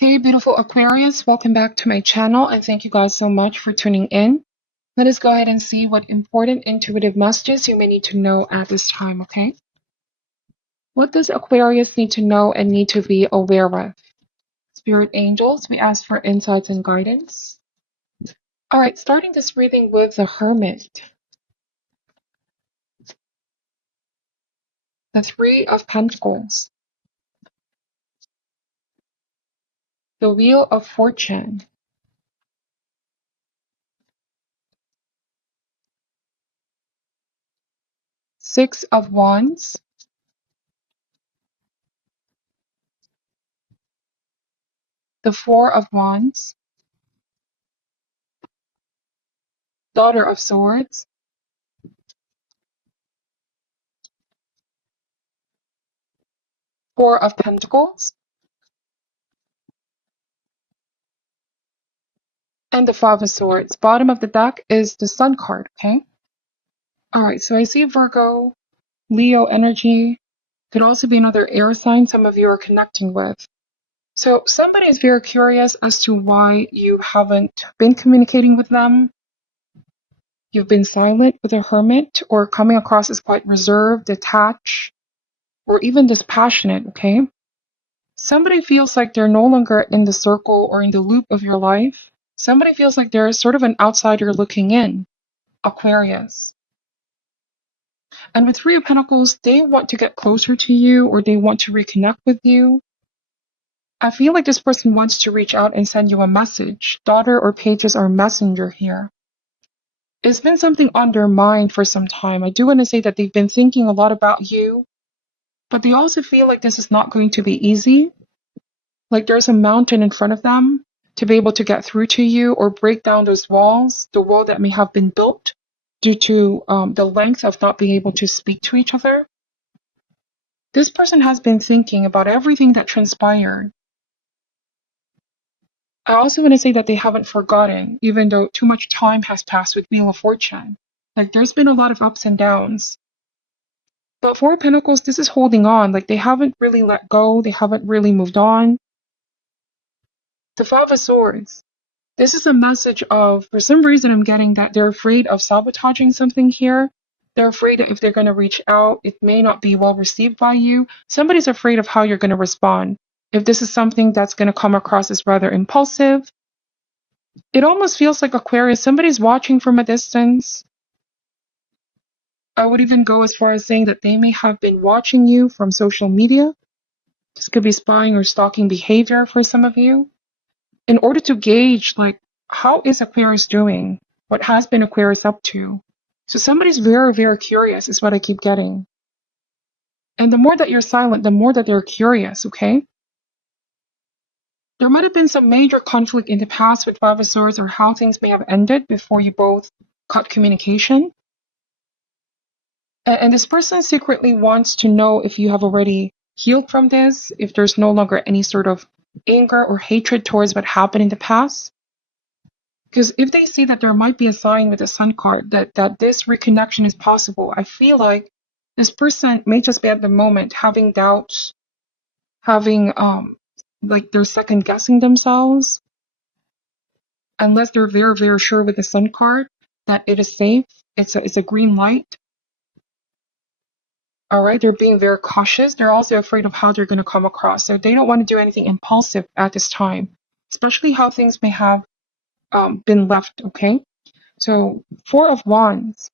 Hey, beautiful Aquarius, welcome back to my channel and thank you guys so much for tuning in. Let us go ahead and see what important intuitive messages you may need to know at this time, okay? What does Aquarius need to know and need to be aware of? Spirit angels, we ask for insights and guidance. All right, starting this reading with the Hermit. The Three of Pentacles. The Wheel of Fortune. Six of Wands. The Four of Wands. Daughter of Swords. Four of Pentacles. And the Five of Swords. Bottom of the deck is the Sun card, okay? Alright, so I see Virgo, Leo energy. Could also be another air sign some of you are connecting with. So somebody is very curious as to why you haven't been communicating with them. You've been silent with a hermit or coming across as quite reserved, detached, or even dispassionate, okay? Somebody feels like they're no longer in the circle or in the loop of your life. Somebody feels like they're sort of an outsider looking in, Aquarius. And with Three of Pentacles, they want to get closer to you or they want to reconnect with you. I feel like this person wants to reach out and send you a message. Daughter or pages are messenger here. It's been something on their mind for some time. I do want to say that they've been thinking a lot about you, but they also feel like this is not going to be easy. Like there's a mountain in front of them to be able to get through to you or break down those walls, the wall that may have been built due to the length of not being able to speak to each other. This person has been thinking about everything that transpired. I also want to say that they haven't forgotten, even though too much time has passed with Wheel of Fortune. Like there's been a lot of ups and downs. But Four of Pentacles, this is holding on. Like they haven't really let go. They haven't really moved on. The Five of Swords. This is a message of, for some reason I'm getting that they're afraid of sabotaging something here. They're afraid that if they're going to reach out, it may not be well received by you. Somebody's afraid of how you're going to respond. If this is something that's going to come across as rather impulsive, it almost feels like Aquarius, somebody's watching from a distance. I would even go as far as saying that they may have been watching you from social media. This could be spying or stalking behavior for some of you. In order to gauge, like, how is Aquarius doing? What has been Aquarius up to? So somebody's very, very curious is what I keep getting. And the more that you're silent, the more that they're curious, okay? There might have been some major conflict in the past with Five of Swords or how things may have ended before you both cut communication. And this person secretly wants to know if you have already healed from this, if there's no longer any sort of anger or hatred towards what happened in the past. Because if they see that there might be a sign with the Sun card that this reconnection is possible, I feel like this person may just be at the moment having doubts, having like they're second guessing themselves, unless they're very, very sure with the Sun card that it is safe. It's a green light. All right, they're being very cautious. They're also afraid of how they're going to come across. So they don't want to do anything impulsive at this time, especially how things may have been left, okay? So Four of Wands.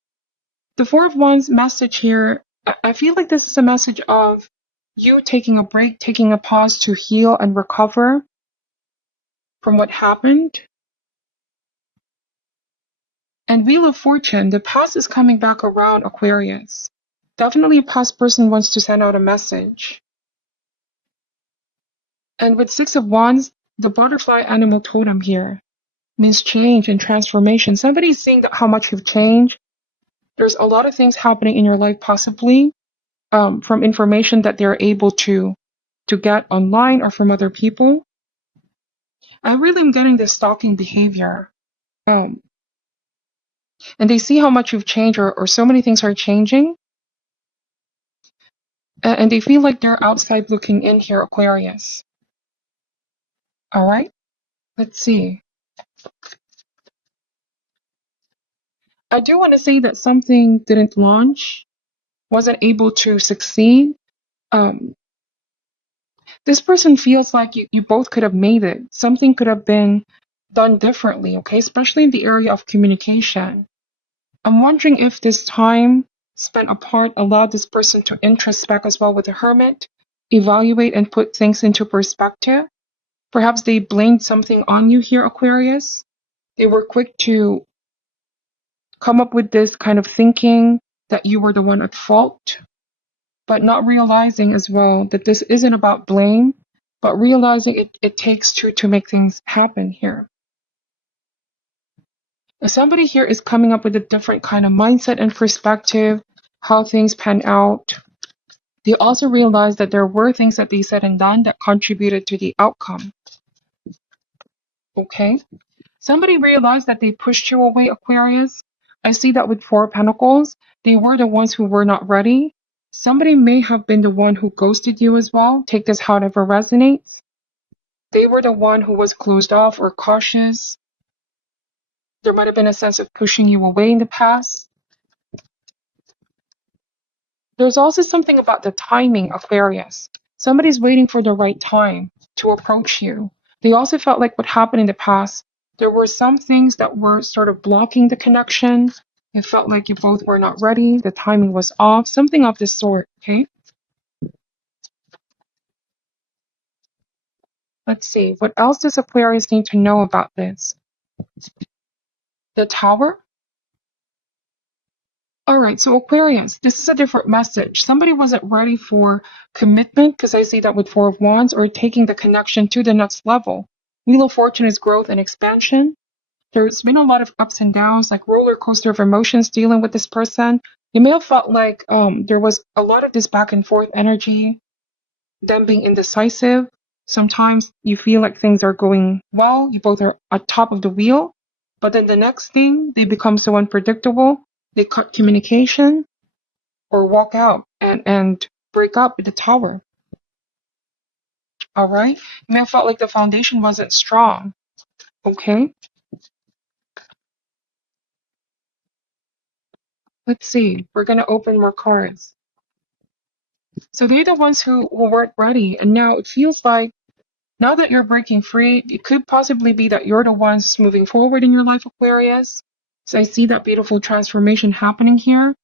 The Four of Wands message here, I feel like this is a message of you taking a break, taking a pause to heal and recover from what happened. And Wheel of Fortune, the past is coming back around, Aquarius. Definitely a past person wants to send out a message. And with Six of Wands, the butterfly animal totem here means change and transformation. Somebody's seeing how much you've changed. There's a lot of things happening in your life, possibly from information that they're able to get online or from other people. I really am getting this stalking behavior. And they see how much you've changed or so many things are changing. And they feel like they're outside looking in here, Aquarius. All right, let's see. I do want to say that something didn't launch, wasn't able to succeed. Um, this person feels like you both could have made it. Something could have been done differently, okay? Especially in the area of communication. I'm wondering if this time spent apart allowed this person to introspect as well with the hermit, evaluate and put things into perspective. Perhaps they blamed something on you here, Aquarius. They were quick to come up with this kind of thinking that you were the one at fault, but not realizing as well that this isn't about blame, but realizing it takes two to make things happen here. If somebody here is coming up with a different kind of mindset and perspective, how things pan out, they also realize that there were things that they said and done that contributed to the outcome. Okay? Somebody realized that they pushed you away, Aquarius. I see that with Four of Pentacles. They were the ones who were not ready. Somebody may have been the one who ghosted you as well. Take this however resonates. They were the one who was closed off or cautious. There might have been a sense of pushing you away in the past. There's also something about the timing, Aquarius. Somebody's waiting for the right time to approach you. They also felt like what happened in the past, there were some things that were sort of blocking the connection. It felt like you both were not ready. The timing was off, something of this sort, okay? Let's see. What else does Aquarius need to know about this? The Tower? All right, so Aquarius, this is a different message. Somebody wasn't ready for commitment, because I see that with Four of Wands, or taking the connection to the next level. Wheel of Fortune is growth and expansion. There's been a lot of ups and downs, like roller coaster of emotions dealing with this person. You may have felt like there was a lot of this back and forth energy, them being indecisive. Sometimes you feel like things are going well, you both are at top of the wheel, but then the next thing, they become so unpredictable, they cut communication or walk out and break up with the Tower. All right? You may have felt like the foundation wasn't strong. Okay? Let's see. We're going to open more cards. So they're the ones who weren't ready. And now it feels like now that you're breaking free, it could possibly be that you're the ones moving forward in your life, Aquarius. So I see that beautiful transformation happening here.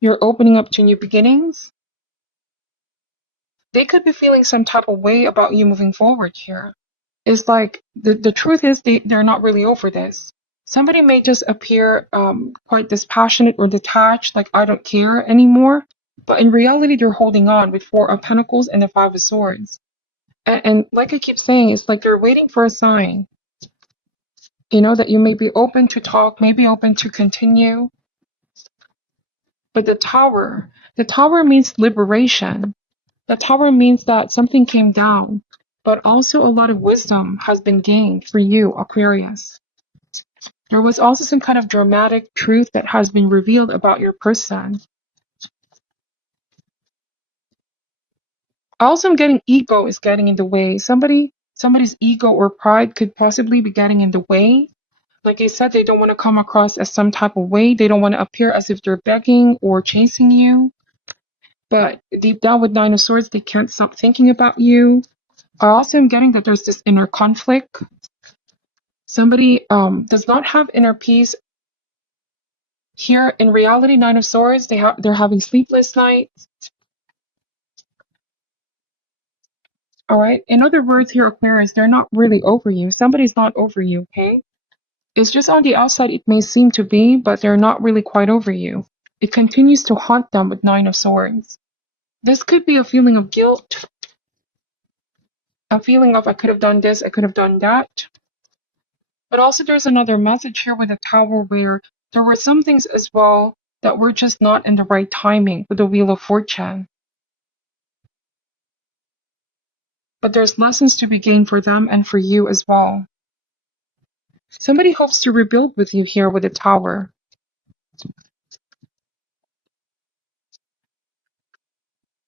You're opening up to new beginnings. They could be feeling some type of way about you moving forward here. It's like the truth is they're not really over this. Somebody may just appear quite dispassionate or detached, like I don't care anymore. But in reality, they're holding on with Four of Pentacles and the Five of Swords. And like I keep saying, it's like they're waiting for a sign, that you may be open to talk, maybe open to continue. But the tower means liberation. The Tower means that something came down, but also a lot of wisdom has been gained for you, Aquarius. There was also some kind of dramatic truth that has been revealed about your person. Also, I'm getting ego is getting in the way. Somebody's ego or pride could possibly be getting in the way. Like I said, they don't want to come across as some type of way. They don't want to appear as if they're begging or chasing you. But deep down with Nine of Swords, they can't stop thinking about you. I also am getting that there's this inner conflict. Somebody does not have inner peace. Here, in reality, Nine of Swords, they're having sleepless nights. All right. In other words, here, Aquarius, they're not really over you. Somebody's not over you, okay? It's just on the outside, it may seem to be, but they're not really quite over you. It continues to haunt them with Nine of Swords. This could be a feeling of guilt, a feeling of I could have done this, I could have done that. But also there's another message here with the Tower where there were some things as well that were just not in the right timing with the Wheel of Fortune. But there's lessons to be gained for them and for you as well. Somebody hopes to rebuild with you here with the Tower.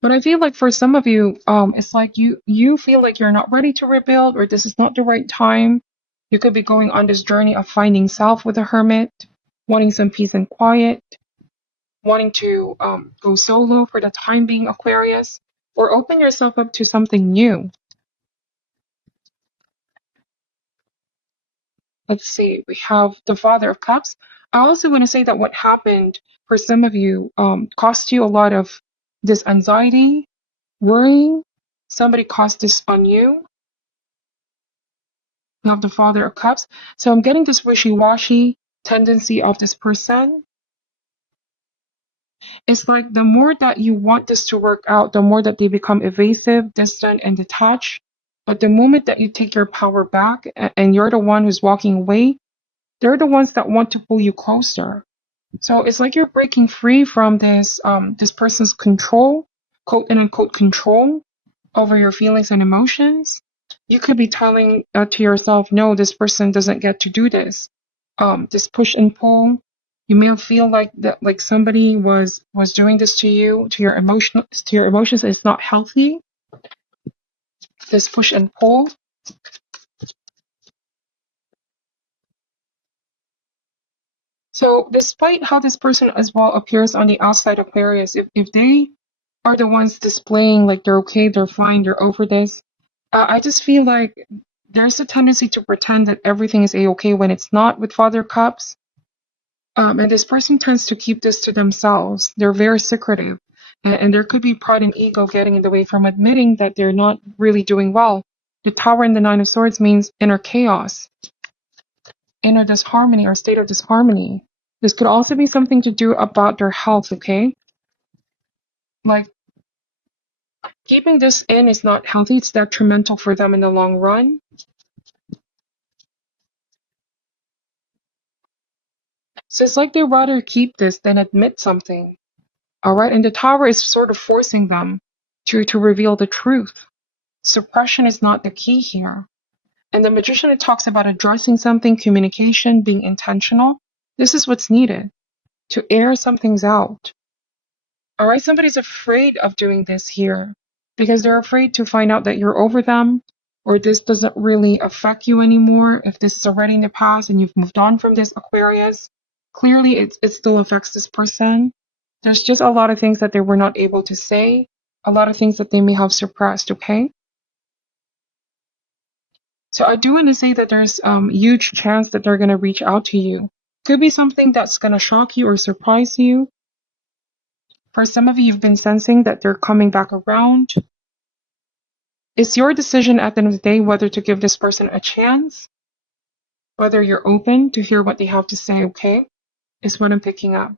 But I feel like for some of you, it's like you feel like you're not ready to rebuild, or this is not the right time. You could be going on this journey of finding self with a hermit, wanting some peace and quiet, wanting to go solo for the time being, Aquarius, or open yourself up to something new. Let's see, we have the Father of Cups. I also want to say that what happened for some of you cost you a lot of this anxiety, worrying. Somebody caused this on you. You have the Father of Cups. So I'm getting this wishy-washy tendency of this person. It's like the more that you want this to work out, the more that they become evasive, distant, and detached. But the moment that you take your power back and you're the one who's walking away, they're the ones that want to pull you closer. So it's like you're breaking free from this person's control, quote and unquote control over your feelings and emotions. You could be telling to yourself, no, this person doesn't get to do this. This push and pull. You may feel like that, like somebody was doing this to you, to your emotions. It's not healthy. This push and pull. So despite how this person as well appears on the outside, Aquarius, if they are the ones displaying like they're okay, they're fine, they're over this, I just feel like there's a tendency to pretend that everything is a-okay when it's not with Father Cups. And this person tends to keep this to themselves. They're very secretive. And there could be pride and ego getting in the way from admitting that they're not really doing well. The Tower and the Nine of Swords means inner chaos, inner disharmony or state of disharmony. This could also be something to do about their health, okay? Like, keeping this in is not healthy. It's detrimental for them in the long run. So it's like they rather keep this than admit something. All right. And the Tower is sort of forcing them to reveal the truth. Suppression is not the key here. And the Magician, it talks about addressing something, communication, being intentional. This is what's needed to air some things out. All right. Somebody's afraid of doing this here because they're afraid to find out that you're over them, or this doesn't really affect you anymore. If this is already in the past and you've moved on from this, Aquarius, clearly it still affects this person. There's just a lot of things that they were not able to say, a lot of things that they may have suppressed, okay? So I do want to say that there's huge chance that they're going to reach out to you. Could be something that's going to shock you or surprise you. For some of you, you've been sensing that they're coming back around. It's your decision at the end of the day whether to give this person a chance, whether you're open to hear what they have to say, okay? Is what I'm picking up.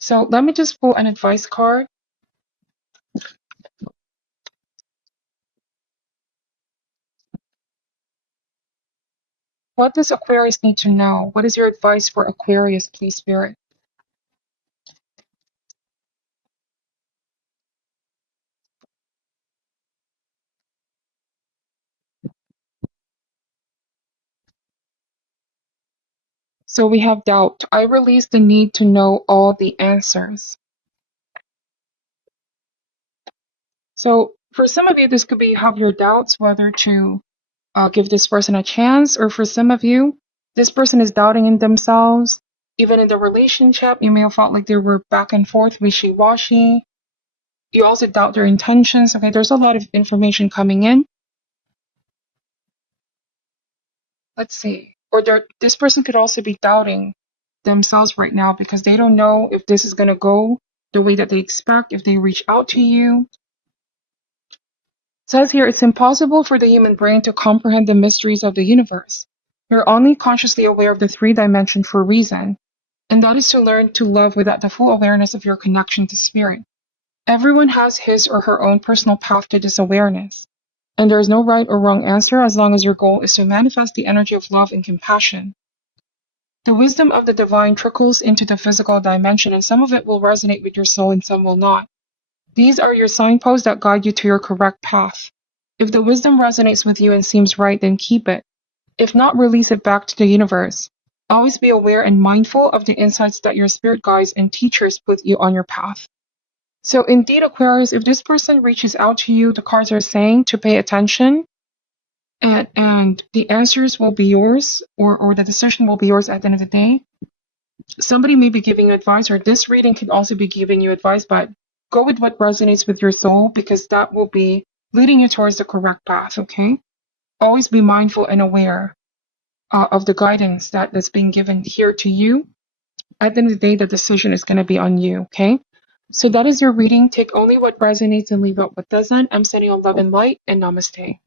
So let me just pull an advice card. What does Aquarius need to know? What is your advice for Aquarius, please, Spirit? So we have doubt. I release the need to know all the answers. So for some of you, this could be you have your doubts whether to give this person a chance, or for some of you, this person is doubting in themselves. Even in the relationship, you may have felt like they were back and forth, wishy-washy. You also doubt their intentions. Okay, there's a lot of information coming in. Let's see. Or this person could also be doubting themselves right now because they don't know if this is going to go the way that they expect, if they reach out to you. It says here, it's impossible for the human brain to comprehend the mysteries of the universe. You're only consciously aware of the three dimensions for a reason, and that is to learn to love without the full awareness of your connection to spirit. Everyone has his or her own personal path to this awareness, and there is no right or wrong answer as long as your goal is to manifest the energy of love and compassion. The wisdom of the divine trickles into the physical dimension, and some of it will resonate with your soul and some will not. These are your signposts that guide you to your correct path. If the wisdom resonates with you and seems right, then keep it. If not, release it back to the universe. Always be aware and mindful of the insights that your spirit guides and teachers put you on your path. So indeed, Aquarius, if this person reaches out to you, the cards are saying to pay attention, and the answers will be yours, or the decision will be yours at the end of the day. Somebody may be giving you advice, or this reading could also be giving you advice, but go with what resonates with your soul, because that will be leading you towards the correct path, okay? Always be mindful and aware of the guidance that is being given here to you. At the end of the day, the decision is going to be on you, okay? So that is your reading. Take only what resonates and leave out what doesn't. I'm sending you love and light, and namaste.